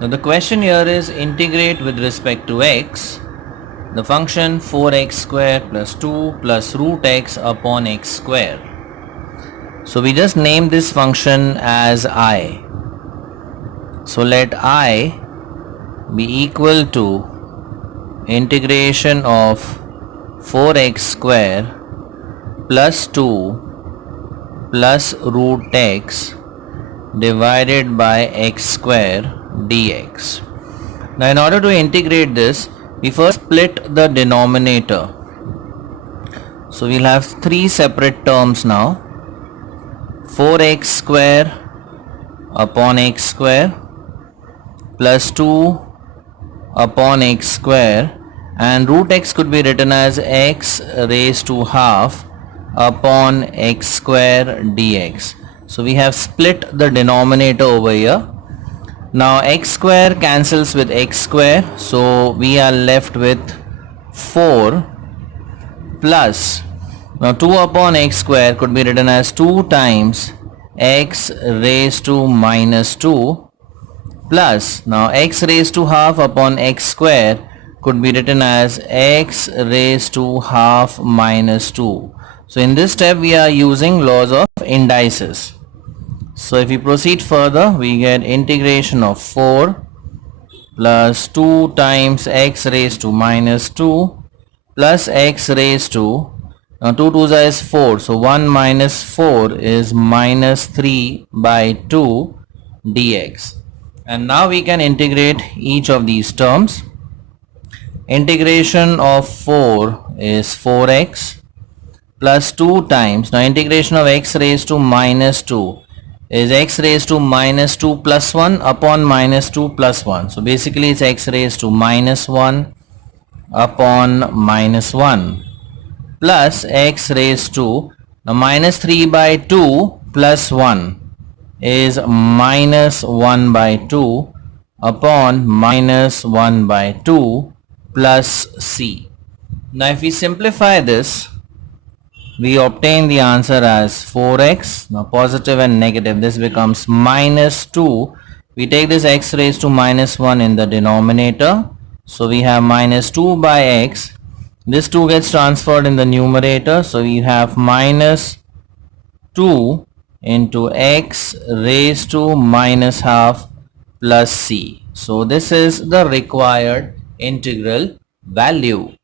Now the question here is integrate with respect to x the function 4x square plus 2 plus root x upon x square. So we just name this function as I. So let I be equal to integration of 4x square plus 2 plus root x divided by x square dx. Now in order to integrate this, we first split the denominator. So we'll have three separate terms now. 4x square upon x square plus 2 upon x square, and root x could be written as x raised to half upon x square dx. So we have split the denominator over here. Now x square cancels with x square, so we are left with 4 plus, now 2 upon x square could be written as 2 times x raised to minus 2 plus, now x raised to half upon x square could be written as x raised to half minus 2. So in this step we are using laws of indices. So if we proceed further, we get integration of 4 plus 2 times x raised to minus 2 plus x raised to, now 2 2s is 4, so 1 minus 4 is minus 3 by 2 dx. And now we can integrate each of these terms. Integration of 4 is 4x plus 2 times, now integration of x raised to minus 2 is x raised to minus 2 plus 1 upon minus 2 plus 1. So basically it's x raised to minus 1 upon minus 1 plus x raised to, now minus 3 by 2 plus 1 is minus 1 by 2 upon minus 1 by 2 plus c. Now if we simplify this, we obtain the answer as 4x. Now positive and negative, this becomes minus 2. We take this x raised to minus 1 in the denominator. So we have minus 2 by x. This 2 gets transferred in the numerator. So we have minus 2 into x raised to minus half plus c. So this is the required integral value.